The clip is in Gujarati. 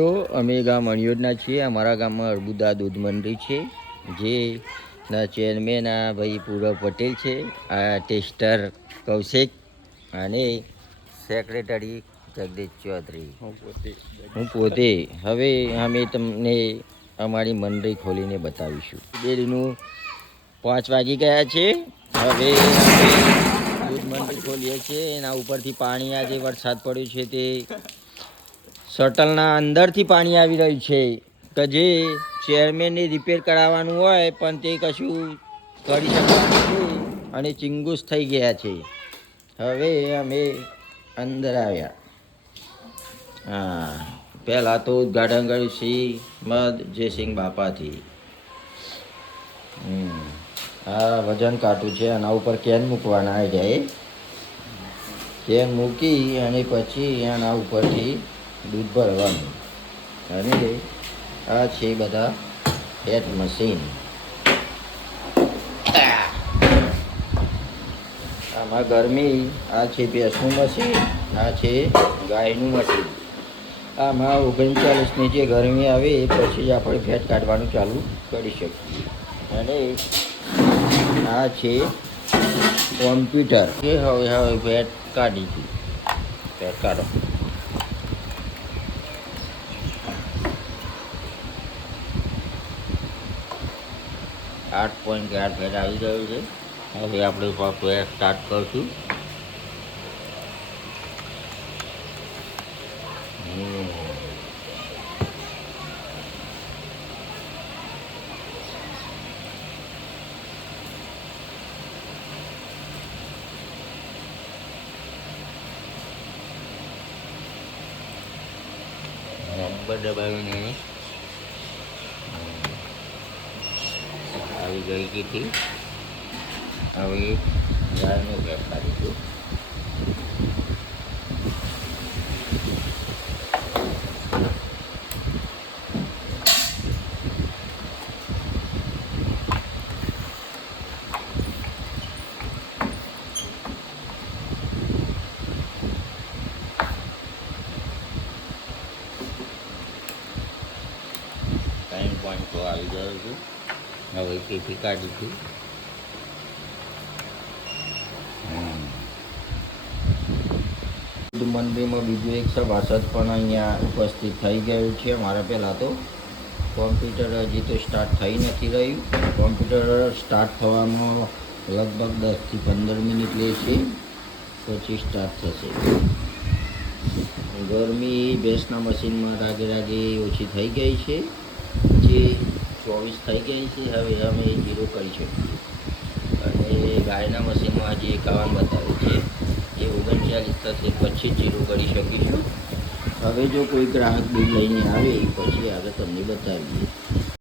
તો અમે ગામ અણિયોડના છીએ. અમારા ગામમાં અર્બુદા દૂધ મંડળી છે, જે ના ચેરમેન આ ભાઈ પૂરવ પટેલ છે, આ ટેસ્ટર કૌશિક અને સેક્રેટરી જગદીશ ચૌધરી. હું પોતે. હવે અમે તમને અમારી મંડળી ખોલીને બતાવીશું. ડેરીનું 5 વાગી ગયા છે. હવે દૂધ મંડળી ખોલીએ છીએ. એના ઉપરથી પાણી, આજે વરસાદ પડ્યો છે તે શટલના અંદરથી પાણી આવી રહ્યું છે, કે જે ચેરમેનને રિપેર કરાવવાનું હોય પણ તે કશું કરી શકવાનું નથી અને ચિંગુસ થઈ ગયા છે. હવે અમે અંદર આવ્યા. હા, પહેલાં તો ઉદઘાટન કર્યું શ્રીમદ જયસિંહ બાપાથી. આ વજન કાંટું છે, આના ઉપર કેન મૂકવાના આવી જાય. કેન મૂકી અને પછી એના ઉપરથી દૂધ ભરવાનું. અને આ છે બધા ફેટ મશીન. આમાં ગરમી, આ છે ભેંસનું મશીન, આ છે ગાયનું મશીન. આમાં 39ની જે ગરમી આવે એ પછી જ આપણે ફેટ કાઢવાનું ચાલુ કરી શકીએ. અને આ છે કોમ્પ્યુટર, કે હવે ફેટ કાઢી દીધી. ફેટ કાઢો. 8.8 ફેટ આવી ગયું છે. હવે આપણે સોફ્ટવેર સ્ટાર્ટ કરશું. નંબર દબાવીને આવી ગઈ હતી. હવે ગાયનો ફેટ કાઢીશું. .2 આવી ગયો છું. હવે તેથી કાઢીશું. દૂધ મંડળીમાં બીજું એક સભાસદ પણ અહીંયા ઉપસ્થિત થઈ ગયું છે. મારા પહેલાં તો કોમ્પ્યુટર હજી તો સ્ટાર્ટ થઈ નથી રહ્યું. કોમ્પ્યુટર સ્ટાર્ટ થવામાં લગભગ 10 થી 15 મિનિટ લેશે, પછી સ્ટાર્ટ થશે. ગરમી ભેંસના મશીનમાં રાગે રાગે ઓછી થઈ ગઈ છે, જે 24 થઈ ગઈ છે. હવે અમે 0 કરી શકીએ. અને ગાયના મશીનમાં હજી 51 બતાવે છે, એ 39 થશે પછી 0 કરી શકીશું. હવે જો કોઈ ગ્રાહક દૂધ લઈને આવે પછી આગળ તમને બતાવીએ.